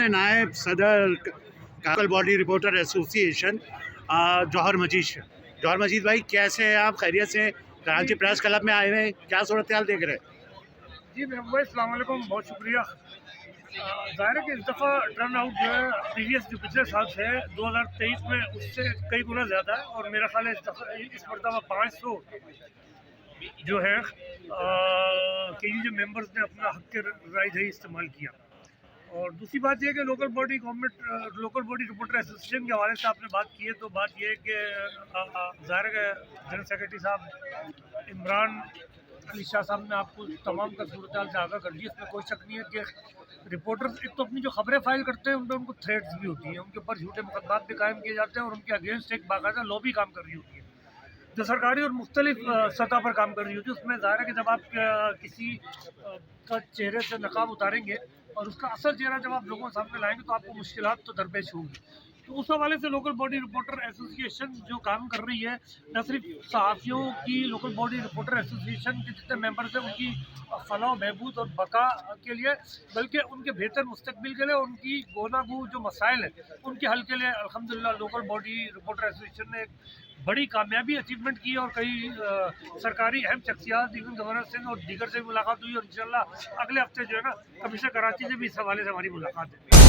में नायब सदर लोकल बॉडी रिपोर्टर एसोसिएशन जौहर मजीद भाई, कैसे हैं आप? खैरियत से? कराची प्रेस क्लब में आए हुए हैं, क्या सूरत हाल देख रहे हैं? जी भाई, अस्सलाम वालेकुम, बहुत शुक्रिया। ज़ाहिर है कि इस दफ़ा टर्न आउट जो है प्रीवियस जो पिछले साल से 2023 में उससे कई गुना ज़्यादा है, और मेरा ख्याल है इस मरतबा 500 जो है के जो मेंबर्स ने अपना हक के राइट है इस्तेमाल किया। और दूसरी बात यह है कि लोकल बॉडी रिपोर्टर एसोसिएशन के हवाले से आपने बात की है, तो बात यह है कि ज़ाहिर है जनरल सेक्रेटरी साहब इमरान अली शाह साहब ने आपको तमाम का सूरत हाल से आगाह कर दिया। इसमें कोई शक नहीं है कि रिपोर्टर्स एक तो अपनी जो खबरें फाइल करते हैं उन पर उनको थ्रेट्स भी होती हैं, उनके ऊपर झूठे मुकदमात भी कायम किए जाते हैं, और उनके अगेंस्ट एक बाकायदा लॉबी काम कर रही होती है जो सरकारी और मुख्तलिफ सतह पर काम कर रही होती है। उसमें ज़ाहिर है कि जब आप किसी का चेहरे से नकाब उतारेंगे और उसका असल चेहरा जब आप लोगों के सामने लाएंगे तो आपको मुश्किलात तो दरपेश होंगी। तो उस हवाले से लोकल बॉडी रिपोर्टर एसोसिएशन जो काम कर रही है, न सिर्फ सहाफ़ियों की लोकल बॉडी रिपोर्टर एसोसिएशन के जितने मेंबर्स हैं उनकी फलाह बहबूद और बका के लिए, बल्कि उनके बेहतर मुस्तकबिल के लिए, उनकी गोनागू जो मसाइल हैं उनके हल के लिए अल्हम्दुलिल्लाह लोकल बॉडी रिपोर्टर एसोसिएशन ने एक बड़ी कामयाबी अचीवमेंट की। और कई सरकारी अहम शख्सियात, इवन गवर्नर सिंह और दीगर से मुलाकात हुई, और इंशाल्लाह अगले हफ्ते जो है ना कमिश्नर कराची से भी इस हवाले से हमारी मुलाकात है।